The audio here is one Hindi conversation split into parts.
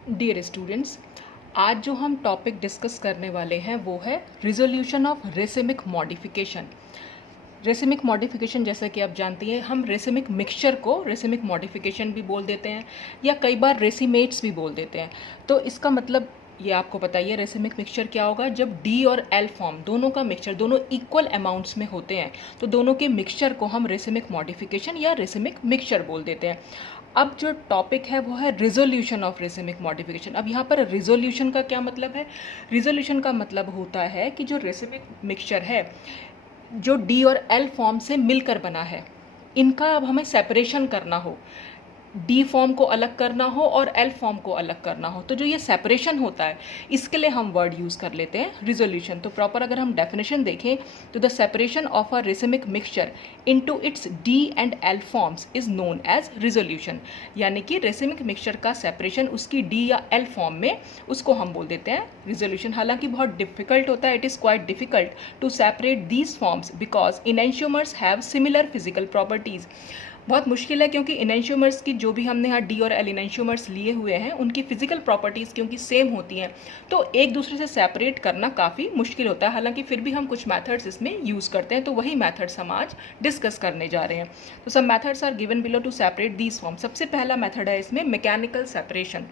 डियर स्टूडेंट्स, आज जो हम टॉपिक डिस्कस करने वाले हैं वो है resolution of racemic modification. Racemic modification जैसा कि आप जानती हैं, हम रेसिमिक मिक्सचर को रेसिमिक मॉडिफिकेशन भी बोल देते हैं या कई बार रेसिमेट्स भी बोल देते हैं। तो इसका मतलब ये आपको बताइए, रेसिमिक मिक्सचर क्या होगा? जब डी और एल फॉर्म दोनों का मिक्सचर दोनों इक्वल अमाउंट्स में होते हैं तो दोनों के मिक्सचर को हम रेसिमिक मॉडिफिकेशन या रेसिमिक मिक्सचर बोल देते हैं। अब जो टॉपिक है वो है रिजोल्यूशन ऑफ रेसिमिक मॉडिफिकेशन। अब यहाँ पर रिजोल्यूशन का क्या मतलब है? रिजोल्यूशन का मतलब होता है कि जो रेसिमिक मिक्सचर है जो डी और एल फॉर्म से मिलकर बना है, इनका अब हमें सेपरेशन करना हो, डी फॉर्म को अलग करना हो और एल फॉर्म को अलग करना हो, तो जो ये सेपरेशन होता है इसके लिए हम वर्ड यूज़ कर लेते हैं रिजोल्यूशन। तो प्रॉपर अगर हम डेफिनेशन देखें तो the separation of a racemic mixture into its D and L forms is known as resolution. यानी कि रेसिमिक मिक्सचर का सेपरेशन उसकी डी या एल फॉर्म में, उसको हम बोल देते हैं रिजोल्यूशन। हालांकि बहुत डिफिकल्ट होता है, it is quite difficult to separate these forms because enantiomers have similar physical properties. बहुत मुश्किल है क्योंकि इनएंशियोमर्स की जो भी हमने यहाँ डी और एल इनएंशियोमर्स लिए हुए हैं उनकी फिजिकल प्रॉपर्टीज़ क्योंकि सेम होती हैं तो एक दूसरे से सेपरेट करना काफ़ी मुश्किल होता है। हालांकि फिर भी हम कुछ मेथड्स इसमें यूज़ करते हैं, तो वही मेथड्स हम आज डिस्कस करने जा रहे हैं। तो सब methods are given below to separate these form. सबसे पहला मेथड है इसमें मैकेनिकल सेपरेशन।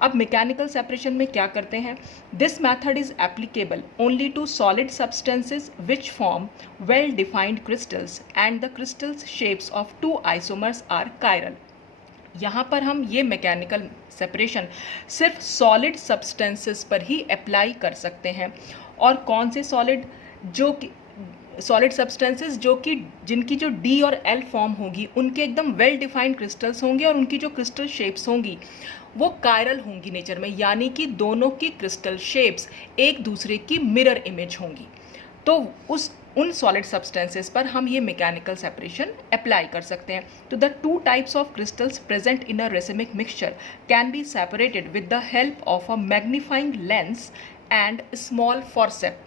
अब मैकेनिकल सेपरेशन में क्या करते हैं? This method is applicable only to solid substances which form well defined crystals and the crystals shapes of two isomers are chiral. यहाँ पर हम ये मैकेनिकल सेपरेशन सिर्फ सॉलिड सब्सटेंसेस पर ही अप्लाई कर सकते हैं। और कौन से सॉलिड? जो कि सॉलिड सब्सटेंसेस जो कि जिनकी जो डी और एल फॉर्म होगी उनके एकदम वेल डिफाइंड क्रिस्टल्स होंगे और उनकी जो क्रिस्टल शेप्स होंगी वो कायरल होंगी नेचर में, यानी कि दोनों की क्रिस्टल शेप्स एक दूसरे की मिरर इमेज होंगी। तो उन सॉलिड सब्सटेंसेस पर हम ये मैकेनिकल सेपरेशन अप्लाई कर सकते हैं। तो the two types of crystals present in a racemic mixture can be separated with the help of a magnifying lens and small forceps.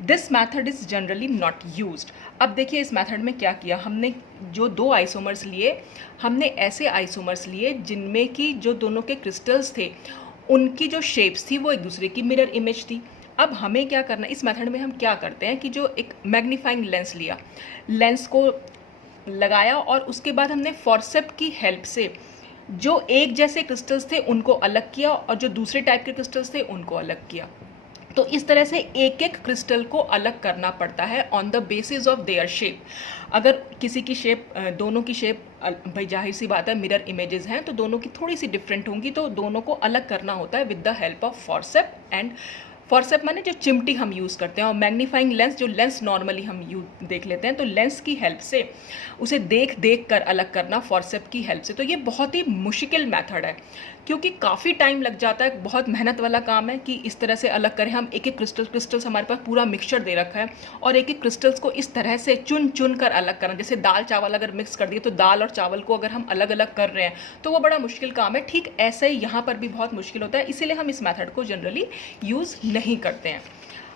This method is generally not used. अब देखिए इस मैथड में क्या किया हमने, जो दो आइसोमर्स लिए, हमने ऐसे आइसोमर्स लिए जिनमें कि जो दोनों के क्रिस्टल्स थे उनकी जो शेप्स थी वो एक दूसरे की मिरर इमेज थी। अब हमें क्या करना, इस मेथड में हम क्या करते हैं कि जो एक मैग्नीफाइंग लेंस लिया, लेंस को लगाया और उसके बाद हमने फॉर्सेप की हेल्प से जो एक जैसे क्रिस्टल्स थे उनको अलग किया और जो दूसरे टाइप के क्रिस्टल्स थे उनको अलग किया। तो इस तरह से एक एक क्रिस्टल को अलग करना पड़ता है on the basis of their shape. अगर किसी की शेप, दोनों की शेप भाई जाहिर सी बात है मिरर इमेजेस हैं तो दोनों की थोड़ी सी डिफरेंट होंगी, तो दोनों को अलग करना होता है with the help of forceps. And forceps माने जो चिमटी हम यूज़ करते हैं, और मैग्नीफाइंग लेंस जो लेंस नॉर्मली हम देख लेते हैं, तो लेंस की हेल्प से उसे देख देख कर अलग करना फॉर्सेप की हेल्प से। तो ये बहुत ही मुश्किल मेथड है क्योंकि काफ़ी टाइम लग जाता है, बहुत मेहनत वाला काम है कि इस तरह से अलग करें हम। एक एक क्रिस्टल्स हमारे पास पूरा मिक्सचर दे रखा है और एक एक क्रिस्टल्स को इस तरह से चुन चुन कर अलग करना। जैसे दाल चावल अगर मिक्स कर दिए तो दाल और चावल को अगर हम अलग अलग कर रहे हैं तो वो बड़ा मुश्किल काम है। ठीक ऐसे ही यहाँ पर भी बहुत मुश्किल होता है, इसीलिए हम इस मैथड को जनरली यूज़ नहीं करते हैं।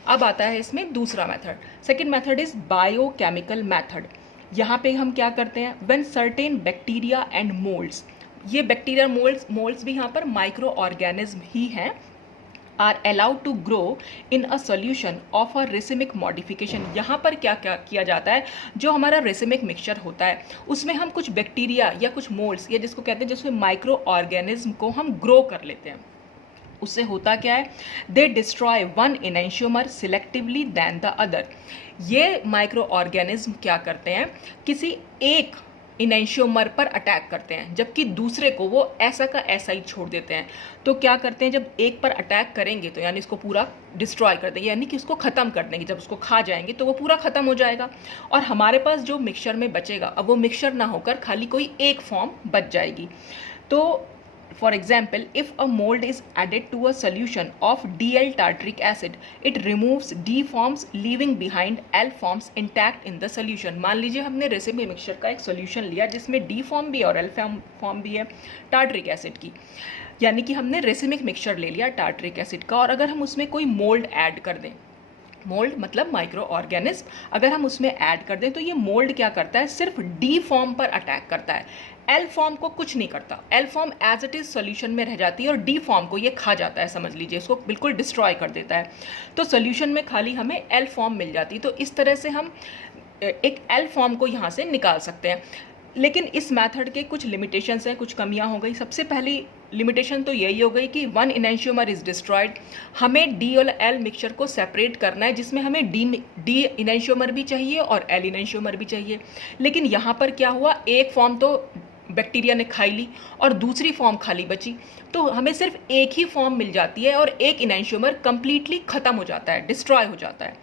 अब आता है इसमें दूसरा method. Second method is biochemical method. यहाँ पे हम क्या करते हैं, when certain bacteria and molds, ये बैक्टीरिया मोल्ड्स भी यहाँ पर माइक्रो ऑर्गेनिज्म ही हैं, are allowed to grow in a solution of a racemic modification. यहाँ पर क्या क्या किया जाता है, जो हमारा रेसिमिक मिक्सचर होता है उसमें हम कुछ बैक्टीरिया या कुछ मोल्ड्स या जिसको कहते हैं जिसमें माइक्रो ऑर्गेनिज्म को हम ग्रो कर लेते हैं। उससे होता क्या है, they destroy one enantiomer selectively than the other. ये माइक्रो ऑर्गेनिज्म क्या करते हैं, किसी एक इनएंशियोमर पर अटैक करते हैं जबकि दूसरे को वो ऐसा का ऐसा ही छोड़ देते हैं। तो क्या करते हैं, जब एक पर अटैक करेंगे तो यानी इसको पूरा डिस्ट्रॉय कर देंगे, यानी कि उसको ख़त्म कर देंगे। जब उसको खा जाएंगे तो वो पूरा ख़त्म हो जाएगा और हमारे पास जो मिक्सचर में बचेगा, अब वो मिक्सचर ना होकर खाली कोई एक फॉर्म बच जाएगी। तो for example, if a mold is added to a solution of DL tartaric acid, it removes D forms leaving behind L forms intact in the solution। मान लीजिए हमने रेसिमिक मिक्सचर का एक सॉल्यूशन लिया जिसमें D फॉर्म भी और L फॉर्म भी है टार्टरिक एसिड की, यानी कि हमने रेसिमिक मिक्सचर ले लिया टार्टरिक एसिड का, और अगर हम उसमें कोई मोल्ड ऐड कर दें, मोल्ड मतलब माइक्रो ऑर्गेनिज्म। अगर हम उसमें ऐड कर दें तो ये मोल्ड क्या करता है, सिर्फ डी फॉर्म पर अटैक करता है, एल फॉर्म को कुछ नहीं करता। L form as it is solution में रह जाती है और डी फॉर्म को ये खा जाता है, समझ लीजिए, इसको बिल्कुल डिस्ट्रॉय कर देता है। तो सोल्यूशन में खाली हमें एल फॉर्म मिल जाती है। तो इस तरह से हम एक एल फॉर्म को यहाँ से निकाल सकते हैं। लेकिन इस मेथड के कुछ लिमिटेशंस हैं, कुछ कमियां हो गई। सबसे पहली लिमिटेशन तो यही हो गई कि वन इनैंशियोमर इज डिस्ट्रॉयड। हमें डी और एल मिक्सचर को सेपरेट करना है, जिसमें हमें डी इनैंशियोमर भी चाहिए और एल इनैंशियोमर भी चाहिए। लेकिन यहाँ पर क्या हुआ, एक फॉर्म तो बैक्टीरिया ने खाई ली और दूसरी फॉर्म खाली बची। तो हमें सिर्फ एक ही फॉर्म मिल जाती है और एक इनैंशियोमर कंप्लीटली ख़त्म हो जाता है, डिस्ट्रॉय हो जाता है।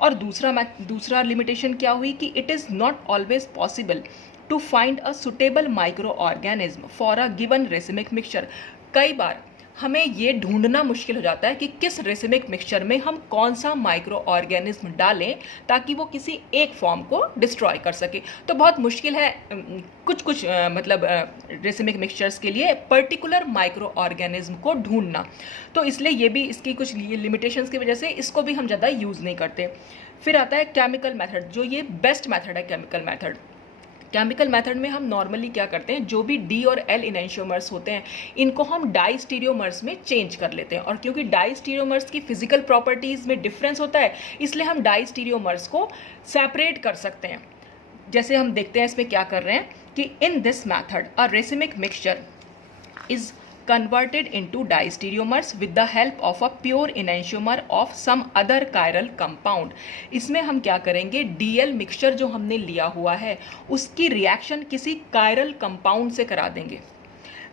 और दूसरा लिमिटेशन क्या हुई कि it is not always possible to find a suitable microorganism for a given racemic mixture. कई बार हमें ये ढूंढना मुश्किल हो जाता है कि किस रेसिमिक मिक्सचर में हम कौन सा माइक्रो ऑर्गेनिज्म डालें ताकि वो किसी एक फॉर्म को डिस्ट्रॉय कर सके। तो बहुत मुश्किल है कुछ मतलब रेसिमिक मिक्सचर्स के लिए पर्टिकुलर माइक्रो ऑर्गेनिज्म को ढूंढना। तो इसलिए ये भी इसकी कुछ लिमिटेशंस की वजह से इसको भी हम ज़्यादा यूज़ नहीं करते। फिर आता है केमिकल मेथड, जो ये बेस्ट मेथड है केमिकल मेथड। केमिकल मेथड में हम नॉर्मली क्या करते हैं, जो भी डी और एल इनैंशियोमर्स होते हैं इनको हम डाई स्टीरियोमर्स में चेंज कर लेते हैं। और क्योंकि डाई स्टीरियोमर्स की फिजिकल प्रॉपर्टीज़ में डिफरेंस होता है, इसलिए हम डाई स्टीरियोमर्स को सेपरेट कर सकते हैं। जैसे हम देखते हैं इसमें क्या कर रहे हैं कि in this method a racemic mixture is converted into diastereomers with the help of a pure enantiomer of some other chiral compound। इसमें हम क्या करेंगे, DL मिक्सचर जो हमने लिया हुआ है उसकी रिएक्शन किसी कायरल कंपाउंड से करा देंगे।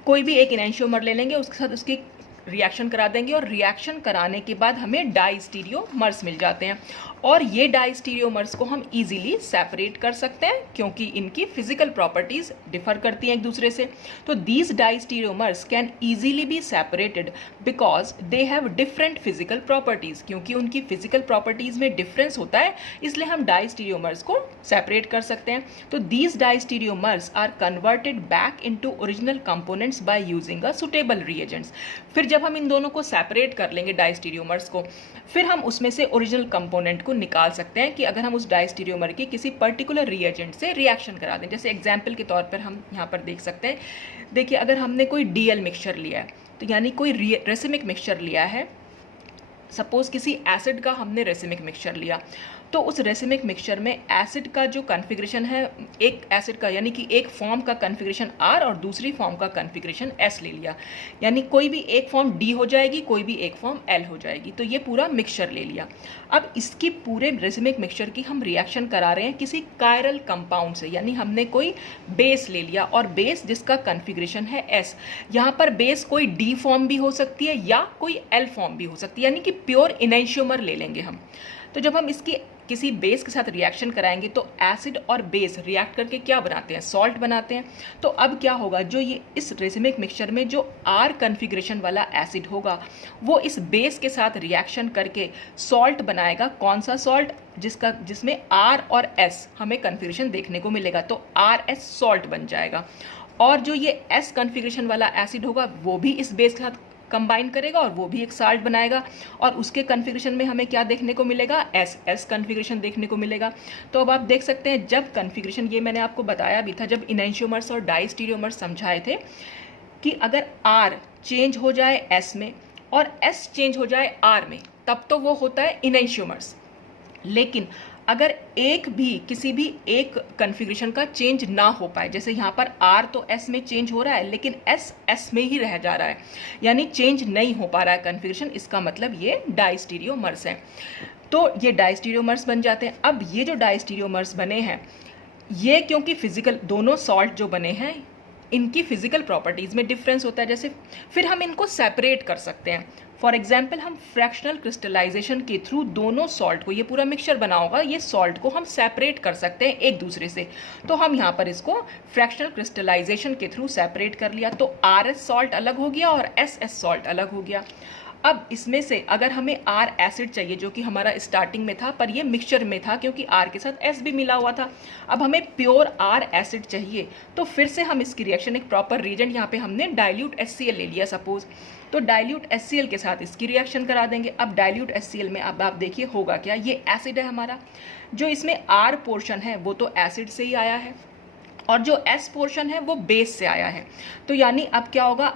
कोई भी एक इनैंशियोमर ले लेंगे, उसके साथ उसकी रिएक्शन करा देंगे और रिएक्शन कराने के बाद हमें डाइस्टीरियोमर्स मिल जाते हैं। और ये डाइस्टीरियोमर्स को हम इजीली सेपरेट कर सकते हैं क्योंकि इनकी फिजिकल प्रॉपर्टीज डिफर करती हैं एक दूसरे से। तो these diastereomers can easily be separated because they have different physical properties. क्योंकि उनकी फिजिकल प्रॉपर्टीज में डिफरेंस होता है इसलिए हम डाइस्टीरियोमर्स को सेपरेट कर सकते हैं। तो these diastereomers are converted back into original components by using a suitable reagents. फिर जब हम इन दोनों को सेपरेट कर लेंगे डाइस्टीरियोमर्स को, फिर हम उसमें से ओरिजिनल कंपोनेंट को निकाल सकते हैं कि अगर हम उस डाइस्टीरियोमर की किसी पर्टिकुलर रिएजेंट से रिएक्शन करा दें। जैसे एग्जांपल के तौर पर हम यहाँ पर देख सकते हैं, देखिए अगर हमने कोई डीएल मिक्सचर लिया है, तो यानी कोई रेसिमिक मिक्सचर लिया है, सपोज किसी एसिड का हमने रेसिमिक मिक्सचर लिया, तो उस रेसिमिक मिक्सचर में एसिड का जो कॉन्फ़िगरेशन है, एक एसिड का यानी कि एक फॉर्म का कॉन्फ़िगरेशन R और दूसरी फॉर्म का कॉन्फ़िगरेशन S ले लिया, यानी कोई भी एक फॉर्म D हो जाएगी, कोई भी एक फॉर्म L हो जाएगी। तो ये पूरा मिक्सचर ले लिया। अब इसकी पूरे रेसिमिक मिक्सचर की हम रिएक्शन करा रहे हैं किसी कायरल कंपाउंड से, यानी हमने कोई बेस ले लिया और बेस जिसका कॉन्फ़िगरेशन है S। यहाँ पर बेस कोई D फॉर्म भी हो सकती है या कोई L फॉर्म भी हो सकती है, यानी कि प्योर इनैंशियोमर ले लेंगे हम। तो जब हम इसकी किसी बेस के साथ रिएक्शन कराएंगे तो एसिड और बेस रिएक्ट करके क्या बनाते हैं, सॉल्ट बनाते हैं। तो अब क्या होगा, जो ये इस रेसिमिक मिक्सचर में जो R कॉन्फ़िगरेशन वाला एसिड होगा वो इस बेस के साथ रिएक्शन करके सॉल्ट बनाएगा। कौन सा सॉल्ट, जिसमें R और S हमें कॉन्फ़िगरेशन देखने को मिलेगा, तो RS सॉल्ट बन जाएगा। और जो ये S कॉन्फ़िगरेशन वाला एसिड होगा वो भी इस बेस के साथ कंबाइन करेगा और वो भी एक साल्ट बनाएगा और उसके कॉन्फ़िगरेशन में हमें क्या देखने को मिलेगा, एस कॉन्फ़िगरेशन देखने को मिलेगा। तो अब आप देख सकते हैं जब कॉन्फ़िगरेशन, ये मैंने आपको बताया भी था जब इनैंशियोमर्स और डाइस्टीरियोमर्स समझाए थे, कि अगर R चेंज हो जाए S में और S चेंज हो जाए R में तब तो वो होता है इनैंशियोमर्स। लेकिन अगर एक भी किसी भी एक कॉन्फ़िगरेशन का चेंज ना हो पाए, जैसे यहाँ पर R तो S में चेंज हो रहा है लेकिन S में ही रह जा रहा है, यानी चेंज नहीं हो पा रहा है कॉन्फ़िगरेशन, इसका मतलब ये डाइस्टीरियोमर्स हैं। तो ये डाइस्टीरियोमर्स बन जाते हैं। अब ये जो डाइस्टीरियोमर्स बने हैं ये क्योंकि फिजिकल, दोनों सॉल्ट जो बने हैं इनकी फिजिकल प्रॉपर्टीज़ में डिफरेंस होता है, जैसे फिर हम इनको सेपरेट कर सकते हैं। फॉर एग्जाम्पल हम फ्रैक्शनल क्रिस्टलाइजेशन के थ्रू दोनों सॉल्ट को, ये पूरा मिक्सचर बना होगा, ये सॉल्ट को हम सेपरेट कर सकते हैं एक दूसरे से। तो हम यहाँ पर इसको फ्रैक्शनल क्रिस्टलाइजेशन के थ्रू सेपरेट कर लिया, तो RS सॉल्ट अलग हो गया और SS सॉल्ट अलग हो गया। अब इसमें से अगर हमें R एसिड चाहिए, जो कि हमारा स्टार्टिंग में था पर ये मिक्सचर में था क्योंकि R के साथ S भी मिला हुआ था, अब हमें प्योर R एसिड चाहिए, तो फिर से हम इसकी रिएक्शन, एक प्रॉपर रीजेंट, यहाँ पे हमने डाइल्यूट HCl ले लिया सपोज, तो डाइल्यूट HCl के साथ इसकी रिएक्शन करा देंगे। अब डाइल्यूट HCl में अब आप देखिए होगा क्या, ये एसिड है हमारा, जो इसमें R पोर्शन है वो तो एसिड से ही आया है और जो S पोर्शन है वो बेस से आया है। तो यानी अब क्या होगा,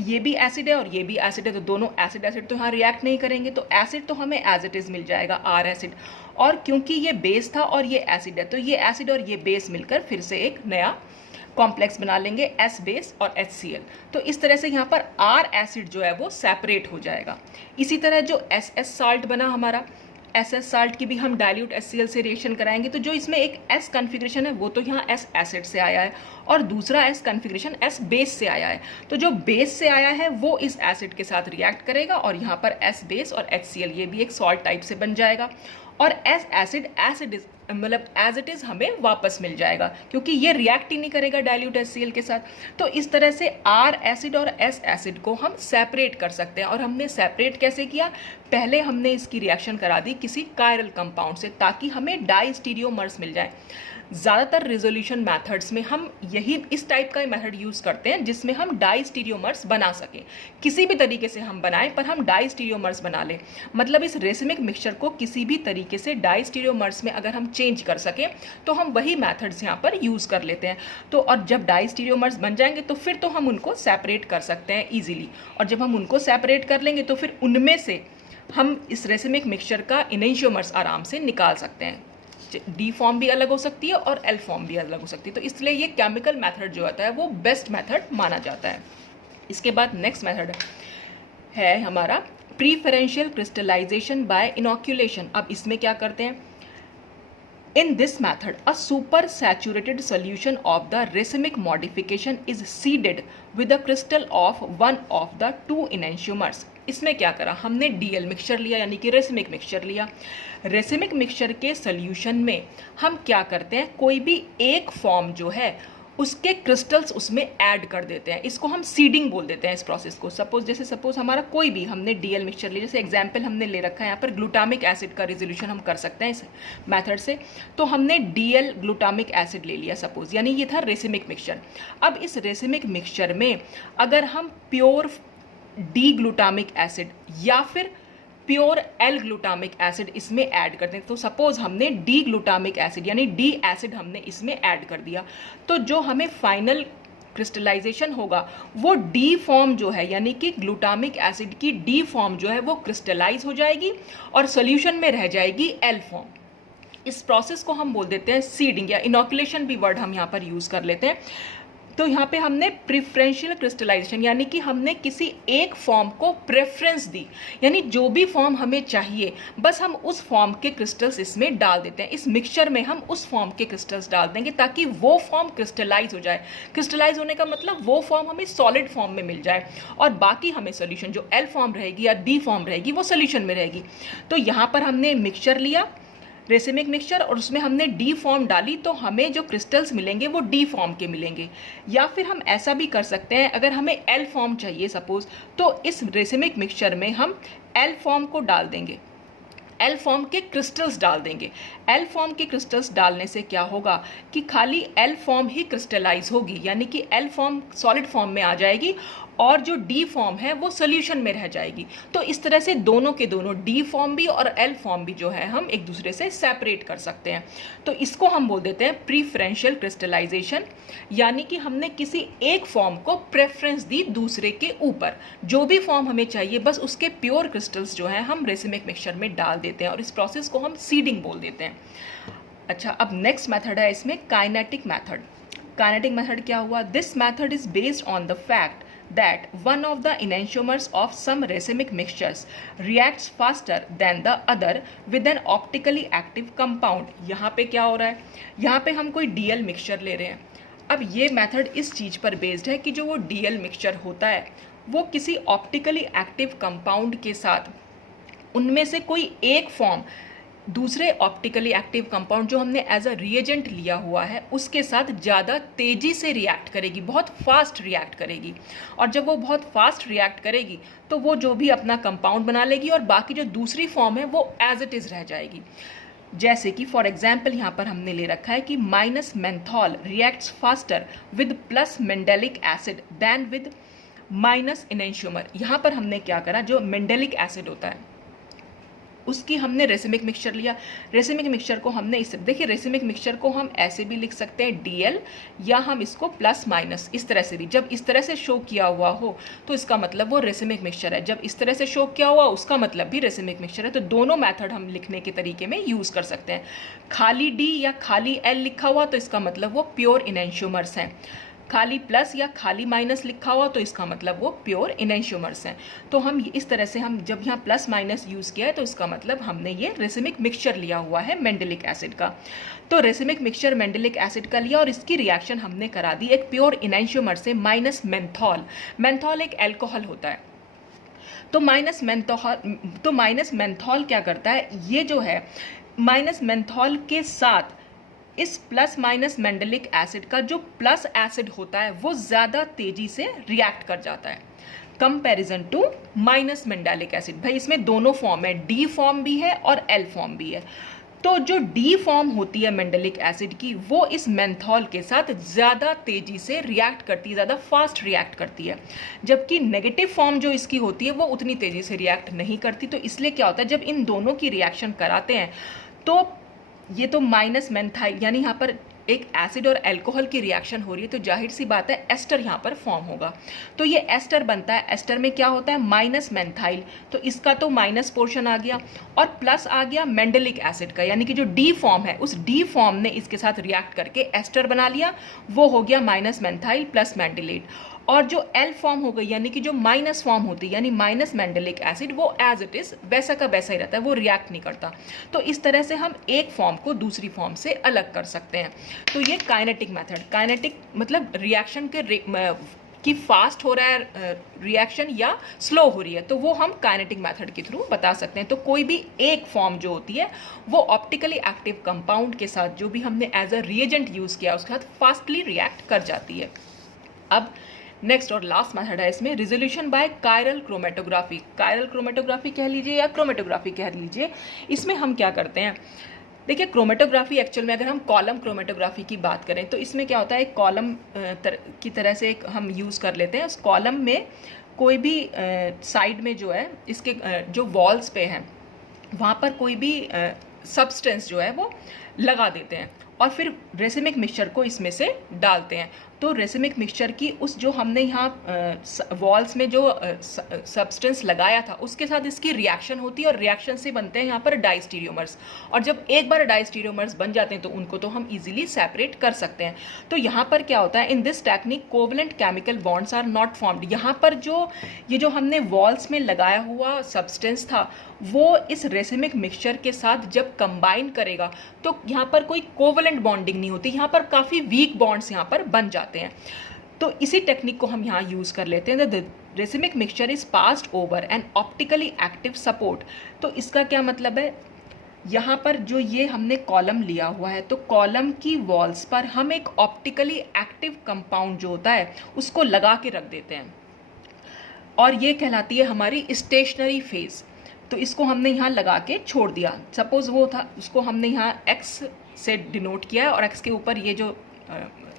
ये भी एसिड है और ये भी एसिड है, तो दोनों एसिड एसिड तो यहाँ रिएक्ट नहीं करेंगे, तो एसिड तो हमें एज इट इज मिल जाएगा R एसिड। और क्योंकि ये बेस था और ये एसिड है, तो ये एसिड और ये बेस मिलकर फिर से एक नया कॉम्प्लेक्स बना लेंगे S बेस और HCl। तो इस तरह से यहाँ पर R एसिड जो है वो सेपरेट हो जाएगा। इसी तरह जो SS साल्ट बना हमारा, SS साल्ट की भी हम डाइल्यूट HCl से रिएक्शन कराएंगे, तो जो इसमें एक S कन्फिग्रेशन है वो तो यहाँ S एसिड से आया है और दूसरा S कन्फिग्रेशन S बेस से आया है। तो जो बेस से आया है वो इस एसिड के साथ रिएक्ट करेगा और यहाँ पर S बेस और HCl ये भी एक सॉल्ट टाइप से बन जाएगा और S एसिड मतलब एज इट इज हमें वापस मिल जाएगा, क्योंकि ये रिएक्ट ही नहीं करेगा डाइल्यूट HCl के साथ। तो इस तरह से R एसिड और S एसिड को हम सेपरेट कर सकते हैं। और हमने सेपरेट कैसे किया, पहले हमने इसकी रिएक्शन करा दी किसी कायरल कंपाउंड से ताकि हमें डाइस्टीरियोमर्स मिल जाए। ज़्यादातर रिजोल्यूशन मेथड्स में हम यही इस टाइप का मेथड यूज़ करते हैं जिसमें हम डाइस्टीरियोमर्स बना सकें। किसी भी तरीके से हम बनाएं पर हम डाइस्टीरियोमर्स बना लें, मतलब इस रेसिमिक मिक्सचर को किसी भी तरीके से डाइस्टीरियोमर्स में अगर हम चेंज कर सकें तो हम वही मेथड्स यहाँ पर यूज़ कर लेते हैं। तो और जब डाइस्टीरियोमर्स बन जाएंगे तो फिर तो हम उनको सेपरेट कर सकते हैं ईजिली, और जब हम उनको सेपरेट कर लेंगे तो फिर उनमें से हम इस रेसिमिक मिक्सचर का इनेंशियोमर्स आराम से निकाल सकते हैं। D फॉर्म भी अलग हो सकती है और L फॉर्म भी अलग हो सकती है। तो इसलिए ये केमिकल मेथड जो होता है वो बेस्ट मेथड माना जाता है। इसके बाद नेक्स्ट मेथड है हमारा प्रीफरेंशियल क्रिस्टलाइजेशन बाय इनॉक्यूलेशन। अब इसमें क्या करते हैं, In this method, a supersaturated solution of the racemic modification is seeded with a crystal of one of the two enantiomers. इसमें क्या करा, हमने DL मिक्सचर लिया यानी कि रेसिमिक मिक्सचर लिया। रेसिमिक मिक्सचर के सोल्यूशन में हम क्या करते हैं, कोई भी एक फॉर्म जो है उसके क्रिस्टल्स उसमें ऐड कर देते हैं। इसको हम सीडिंग बोल देते हैं इस प्रोसेस को। सपोज हमारा कोई भी हमने DL मिक्सचर लिया, जैसे एग्जांपल हमने ले रखा है यहाँ पर ग्लूटामिक एसिड का रिजोल्यूशन हम कर सकते हैं इस मेथड से। तो हमने DL ग्लूटामिक एसिड ले लिया सपोज, यानी ये था रेसिमिक मिक्सचर। अब इस रेसिमिक मिक्सचर में अगर हम प्योर D ग्लूटामिक एसिड या फिर प्योर L ग्लूटामिक एसिड इसमें ऐड करते हैं, तो सपोज हमने D ग्लूटामिक एसिड यानी D एसिड हमने इसमें ऐड कर दिया, तो जो हमें फाइनल क्रिस्टलाइजेशन होगा वो D फॉर्म जो है यानी कि ग्लूटामिक एसिड की D फॉर्म जो है वो क्रिस्टलाइज हो जाएगी और सोल्यूशन में रह जाएगी L फॉर्म। इस प्रोसेस को हम बोल देते हैं सीडिंग या इनॉकुलेशन भी वर्ड हम यहाँ पर यूज़ कर लेते हैं। तो यहाँ पे हमने प्रेफरेंशियल क्रिस्टलाइजेशन यानी कि हमने किसी एक फॉर्म को प्रेफरेंस दी, यानी जो भी फॉर्म हमें चाहिए बस हम उस फॉर्म के क्रिस्टल्स इसमें डाल देते हैं। इस मिक्सचर में हम उस फॉर्म के क्रिस्टल्स डाल देंगे ताकि वो फॉर्म क्रिस्टलाइज हो जाए। क्रिस्टलाइज होने का मतलब वो फॉर्म हमें सॉलिड फॉर्म में मिल जाए और बाकी हमें सोल्यूशन जो L फॉर्म रहेगी या D फॉर्म रहेगी वो सोल्यूशन में रहेगी। तो यहाँ पर हमने मिक्सचर लिया रेसिमिक मिक्सचर और उसमें हमने D फॉर्म डाली, तो हमें जो क्रिस्टल्स मिलेंगे वो D फॉर्म के मिलेंगे। या फिर हम ऐसा भी कर सकते हैं, अगर हमें L फॉर्म चाहिए सपोज, तो इस रेसिमिक मिक्सचर में हम L फॉर्म को डाल देंगे, L फॉर्म के क्रिस्टल्स डाल देंगे। L फॉर्म के क्रिस्टल्स डालने से क्या होगा कि खाली L फॉर्म ही क्रिस्टलाइज होगी, यानी कि L फॉर्म सॉलिड फॉर्म में आ जाएगी और जो D फॉर्म है वो सोल्यूशन में रह जाएगी। तो इस तरह से दोनों के दोनों D फॉर्म भी और L फॉर्म भी जो है हम एक दूसरे से सेपरेट कर सकते हैं। तो इसको हम बोल देते हैं प्रीफरेंशियल क्रिस्टलाइजेशन, यानी कि हमने किसी एक फॉर्म को प्रेफरेंस दी दूसरे के ऊपर। जो भी फॉर्म हमें चाहिए बस उसके प्योर क्रिस्टल्स जो है हम रेसिमिक मिक्सचर में डाल देते हैं और इस प्रोसेस को हम सीडिंग बोल देते हैं। अच्छा, अब नेक्स्ट मेथड है इसमें काइनेटिक मेथड। काइनेटिक मेथड क्या हुआ, this method is based on the fact that one of the enantiomers of some racemic mixtures reacts faster than the other with an optically active compound। यहाँ पे क्या हो रहा है, यहाँ पे हम कोई DL मिक्सचर ले रहे हैं। अब ये मेथड इस चीज़ पर बेस्ड है कि जो वो DL मिक्सचर होता है वो किसी ऑप्टिकली एक्टिव कंपाउंड के साथ उनमें से कोई एक फॉर्म दूसरे ऑप्टिकली एक्टिव कंपाउंड जो हमने एज अ रिएजेंट लिया हुआ है उसके साथ ज़्यादा तेज़ी से रिएक्ट करेगी, बहुत फास्ट रिएक्ट करेगी। और जब वो बहुत फास्ट रिएक्ट करेगी तो वो जो भी अपना कंपाउंड बना लेगी और बाकी जो दूसरी फॉर्म है वो एज इट इज़ रह जाएगी। जैसे कि फॉर एग्जाम्पल यहाँ पर हमने ले रखा है कि minus menthol reacts faster with plus mandelic acid than with minus enantiomer. यहाँ पर हमने क्या करा, जो मेंडेलिक एसिड होता है उसकी हमने रेसिमिक मिक्सचर लिया। रेसिमिक मिक्सचर को हमने इस, देखिए रेसिमिक मिक्सचर को हम ऐसे भी लिख सकते हैं DL, या हम इसको प्लस माइनस इस तरह से भी। जब इस तरह से शो किया हुआ हो तो इसका मतलब वो रेसिमिक मिक्सचर है, जब इस तरह से शो किया हुआ उसका मतलब भी रेसिमिक मिक्सचर है। तो दोनों मेथड हम लिखने के तरीके में यूज़ कर सकते हैं। खाली D या खाली L लिखा हुआ तो इसका मतलब वो प्योर इनेंशियोमर्स हैं। खाली प्लस या खाली माइनस लिखा हुआ तो इसका मतलब वो प्योर इनेंशियोमर्स हैं। तो हम इस तरह से, हम जब यहाँ प्लस माइनस यूज़ किया है तो इसका मतलब हमने ये रेसिमिक मिक्सचर लिया हुआ है मेंडेलिक एसिड का। तो रेसिमिक मिक्सचर मेंडेलिक एसिड का लिया और इसकी रिएक्शन हमने करा दी एक प्योर इनेंशियोमर से माइनस मेंथॉल। मेंथॉल एक एल्कोहल होता है। तो माइनस मेंथॉल क्या करता है, ये जो है माइनस मेंथॉल के साथ इस प्लस माइनस मेंडेलिक एसिड का जो प्लस एसिड होता है वो ज़्यादा तेजी से रिएक्ट कर जाता है कंपैरिजन टू माइनस मेंडेलिक एसिड। भाई इसमें दोनों फॉर्म है, D फॉर्म भी है और L फॉर्म भी है। तो जो D फॉर्म होती है मेंडेलिक एसिड की, वो इस मेंथॉल के साथ ज़्यादा तेजी से रिएक्ट करती है, ज़्यादा फास्ट रिएक्ट करती है। जबकि नेगेटिव फॉर्म जो इसकी होती है वो उतनी तेज़ी से रिएक्ट नहीं करती। तो इसलिए क्या होता है, जब इन दोनों की रिएक्शन कराते हैं तो ये तो माइनस मेंथाइल, यानी यहाँ पर एक एसिड और अल्कोहल की रिएक्शन हो रही है, तो जाहिर सी बात है एस्टर यहाँ पर फॉर्म होगा। तो ये एस्टर बनता है। एस्टर में क्या होता है, माइनस मेंथाइल, तो इसका तो माइनस पोर्शन आ गया और प्लस आ गया मेंडेलिक एसिड का, यानी कि जो D फॉर्म है उस D फॉर्म ने इसके साथ रिएक्ट करके एस्टर बना लिया, वो हो गया माइनस मेंथाइल प्लस मेंडेलेट। और जो L फॉर्म हो गई, यानी कि जो माइनस फॉर्म होती है, यानी माइनस मेंडेलिक एसिड, वो एज इट इज वैसा का वैसा ही रहता है, वो रिएक्ट नहीं करता। तो इस तरह से हम एक फॉर्म को दूसरी फॉर्म से अलग कर सकते हैं। तो ये काइनेटिक मेथड, काइनेटिक मतलब रिएक्शन के कि फास्ट हो रहा है रिएक्शन या स्लो हो रही है, तो वो हम काइनेटिक मेथड के थ्रू बता सकते हैं। तो कोई भी एक फॉर्म जो होती है वो ऑप्टिकली एक्टिव कंपाउंड के साथ, जो भी हमने एज अ रिएजेंट यूज़ किया, उसके साथ फास्टली रिएक्ट कर जाती है। अब नेक्स्ट और लास्ट मेथड है इसमें, resolution by chiral chromatography. Chiral chromatography कह लीजिए या क्रोमेटोग्राफी कह लीजिए। इसमें हम क्या करते हैं, देखिए क्रोमेटोग्राफी एक्चुअल में अगर हम कॉलम क्रोमेटोग्राफी की बात करें तो इसमें क्या होता है, एक कॉलम की तरह से एक हम यूज़ कर लेते हैं। उस कॉलम में कोई भी साइड में जो है इसके जो वॉल्स पे हैं वहाँ पर कोई भी सब्सटेंस जो है वो लगा देते हैं और फिर रेसिमिक मिक्सचर को इसमें से डालते हैं। तो रेसिमिक मिक्सचर की उस जो हमने यहाँ वॉल्स में जो सब्सटेंस लगाया था उसके साथ इसकी रिएक्शन होती है और रिएक्शन से बनते हैं यहाँ पर डाइस्टीरियोमर्स। और जब एक बार डाइस्टीरियोमर्स बन जाते हैं तो उनको तो हम इजीली सेपरेट कर सकते हैं। तो यहाँ पर क्या होता है, in this technique covalent chemical bonds are not formed. यहाँ पर ये जो हमने वॉल्स में लगाया हुआ सब्सटेंस था वो इस रेसिमिक मिक्सचर के साथ जब कंबाइन करेगा तो यहाँ पर कोई कोवलेंट बॉन्डिंग नहीं होती, यहाँ पर काफ़ी वीक बॉन्ड्स यहाँ पर बन जाते हैं। तो इसी टेक्निक को हम यहाँ यूज़ कर लेते हैं। The racemic mixture is passed over N optically active support. तो इसका क्या मतलब है, यहाँ पर जो ये हमने कॉलम लिया हुआ है तो कॉलम की वॉल्स पर हम एक ऑप्टिकली एक्टिव कंपाउंड जो होता है उसको लगा के रख देते हैं और ये कहलाती है हमारी स्टेशनरी फेज। तो इसको हमने यहाँ लगा के छोड़ दिया। सपोज वो था, उसको हमने यहाँ X से डिनोट किया है और X के ऊपर ये जो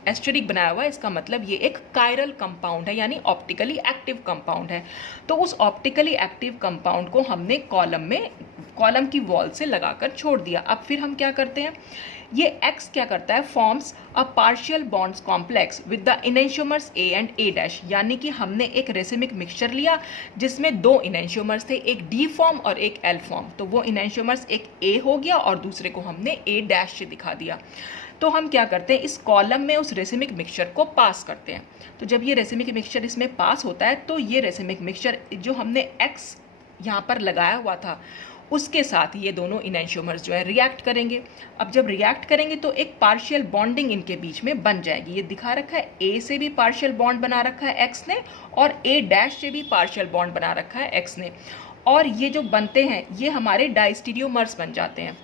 एस्टेरिक बनाया हुआ है, इसका मतलब ये एक कायरल कंपाउंड है, यानी ऑप्टिकली एक्टिव कंपाउंड है। तो उस ऑप्टिकली एक्टिव कंपाउंड को हमने कॉलम की वॉल से लगाकर छोड़ दिया। अब फिर हम क्या करते हैं, ये X क्या करता है, forms a partial bonds complex with the enantiomers A and A', यानी कि हमने एक रेसिमिक मिक्सचर लिया जिसमें दो इनेंशियोमर्स थे, एक D फॉर्म और एक L फॉर्म। तो वो इनेंशियोमर्स एक A हो गया और दूसरे को हमने A' से दिखा दिया। तो हम क्या करते हैं, इस कॉलम में उस रेसिमिक मिक्सचर को पास करते हैं। तो जब ये रेसिमिक मिक्सचर इसमें पास होता है तो ये रेसिमिक मिक्सचर जो हमने X यहाँ पर लगाया हुआ था उसके साथ ये दोनों इनेंशियोमर्स जो है रिएक्ट करेंगे। अब जब रिएक्ट करेंगे तो एक पार्शियल बॉन्डिंग इनके बीच में बन जाएगी। ये दिखा रखा है, A से भी पार्शियल बॉन्ड बना रखा है X ने और A' से भी पार्शियल बॉन्ड बना रखा है X ने। और ये जो बनते हैं ये हमारे डाइस्टीरियोमर्स बन जाते हैं।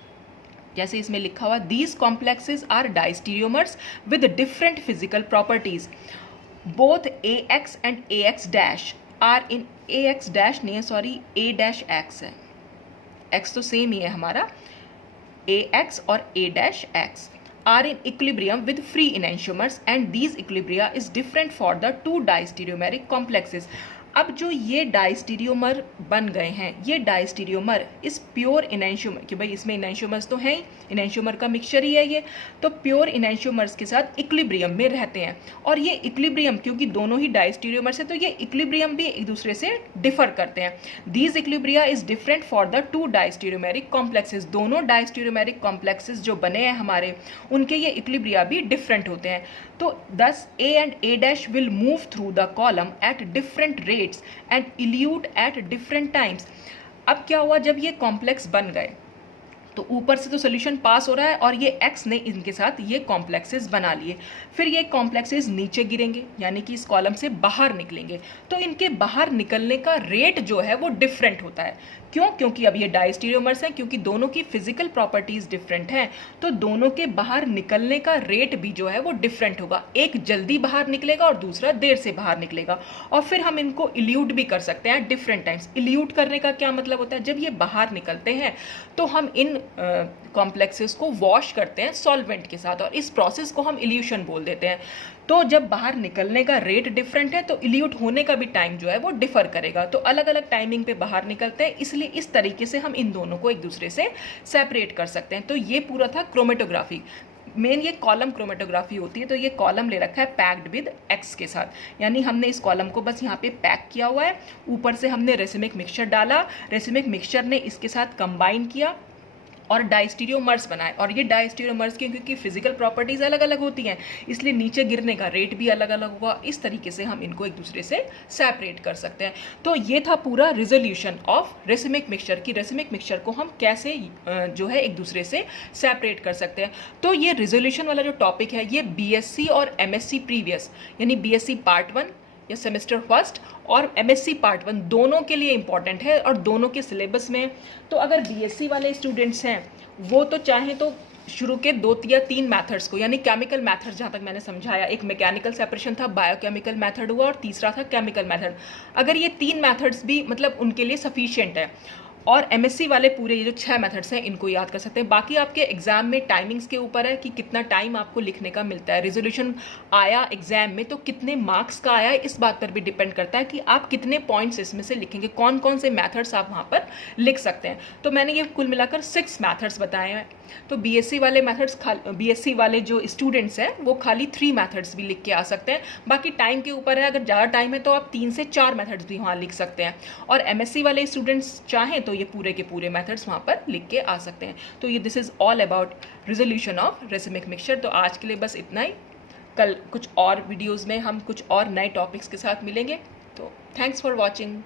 जैसे इसमें लिखा हुआ, these complexes are diastereomers with different physical properties. Both AX and AX' are in AX' नहीं है, सॉरी A'(X) है। X तो सेम ही है हमारा, AX और A'(X). are in equilibrium with free enantiomers and these equilibria is different for the two diastereomeric complexes. अब जो ये डाइस्टीरियोमर बन गए हैं, ये डाइस्टीरियोमर इस प्योर इनैंशियोमर, कि भाई इसमें इनैंशियोमर्स तो हैं ही, इनैंशियोमर का मिक्सचर ही है ये, तो प्योर इनैंशियोमर्स के साथ इक्विलिब्रियम में रहते हैं। और ये इक्विलिब्रियम क्योंकि दोनों ही डाइस्टीरियोमर्स हैं तो ये इक्विलिब्रियम भी एक दूसरे से डिफर करते हैं। These equilibria is different for the two diastereomeric complexes. दोनों डाइस्टीरियोमेरिक कॉम्प्लेक्सेस जो बने हैं हमारे, उनके ये इक्विलिब्रिया भी डिफरेंट होते हैं। तो thus A and A' will move through the column at different rates and elute at different times. अब क्या हुआ, जब ये कॉम्प्लेक्स बन गए तो ऊपर से तो सोल्यूशन पास हो रहा है और ये x ने इनके साथ ये कॉम्प्लेक्सेस बना लिए, फिर ये कॉम्प्लेक्सेस नीचे गिरेंगे यानी कि इस कॉलम से बाहर निकलेंगे, तो इनके बाहर निकलने का रेट जो है वो डिफरेंट होता है। क्यों? क्योंकि अब ये डाइस्टीरियोमर्स हैं, क्योंकि दोनों की फिजिकल प्रॉपर्टीज डिफरेंट हैं, तो दोनों के बाहर निकलने का रेट भी जो है वो डिफरेंट होगा। एक जल्दी बाहर निकलेगा और दूसरा देर से बाहर निकलेगा। और फिर हम इनको इल्यूट भी कर सकते हैं डिफरेंट टाइम्स। इल्यूट करने का क्या मतलब होता है, जब ये बाहर निकलते हैं तो हम इन कॉम्प्लेक्सेस को वॉश करते हैं सॉल्वेंट के साथ और इस प्रोसेस को हम इल्यूशन बोल देते हैं। तो जब बाहर निकलने का रेट डिफरेंट है तो इल्यूट होने का भी टाइम जो है वो डिफर करेगा। तो अलग अलग टाइमिंग पे बाहर निकलते हैं, इसलिए इस तरीके से हम इन दोनों को एक दूसरे से सेपरेट कर सकते हैं। तो ये पूरा था क्रोमेटोग्राफी। मेन ये कॉलम क्रोमेटोग्राफी होती है। तो ये कॉलम ले रखा है पैक्ड विद एक्स के साथ, यानी हमने इस कॉलम को बस यहाँ पे पैक किया हुआ है, ऊपर से हमने रेसिमिक मिक्सचर डाला, रेसिमिक मिक्सचर ने इसके साथ कंबाइन किया और डाइस्टीरियोमर्स बनाए। और ये डाइस्टीरियोमर्स की क्योंकि फिजिकल प्रॉपर्टीज अलग अलग होती हैं, इसलिए नीचे गिरने का रेट भी अलग अलग हुआ। इस तरीके से हम इनको एक दूसरे से सेपरेट कर सकते हैं। तो ये था पूरा रिजोल्यूशन ऑफ रेसिमिक मिक्सचर की रेसिमिक मिक्सचर को हम कैसे जो है एक दूसरे से सेपरेट कर सकते हैं। तो ये रिजोल्यूशन वाला जो टॉपिक है ये बीएससी और एमएससी प्रीवियस यानी बीएससी पार्ट 1 या सेमेस्टर फर्स्ट और एमएससी पार्ट 1 दोनों के लिए इंपॉर्टेंट है और दोनों के सिलेबस में। तो अगर बीएससी वाले स्टूडेंट्स हैं वो तो चाहें तो शुरू के 2 या 3 मेथड्स को, यानी केमिकल मेथड, जहाँ तक मैंने समझाया, एक मैकेनिकल सेपरेशन था, बायोकेमिकल मेथड हुआ और तीसरा था केमिकल मेथड, अगर ये 3 मेथड्स भी मतलब उनके लिए सफिशिएंट है। और एमएससी वाले पूरे ये जो 6 मेथड्स हैं इनको याद कर सकते हैं। बाकी आपके एग्जाम में टाइमिंग्स के ऊपर है कि कितना टाइम आपको लिखने का मिलता है। रिजोल्यूशन आया एग्जाम में तो कितने मार्क्स का आया, इस बात पर भी डिपेंड करता है कि आप कितने पॉइंट्स इसमें से लिखेंगे, कौन कौन से मेथड्स आप वहाँ पर लिख सकते हैं। तो मैंने ये कुल मिलाकर 6 मेथड्स बताए हैं। तो बीएससी वाले मेथड्स, बीएससी वाले जो स्टूडेंट्स हैं वो खाली 3 मेथड्स भी लिख के आ सकते हैं। बाकी टाइम के ऊपर है, अगर ज़्यादा टाइम है तो आप 3 से 4 मेथड्स भी वहाँ लिख सकते हैं। और एमएससी वाले स्टूडेंट्स चाहें तो ये पूरे के पूरे मेथड्स वहाँ पर लिख के आ सकते हैं। तो ये this is all about resolution of racemic mixture. तो आज के लिए बस इतना ही। कल कुछ और वीडियोज़ में हम कुछ और नए टॉपिक्स के साथ मिलेंगे। तो थैंक्स फॉर वॉचिंग।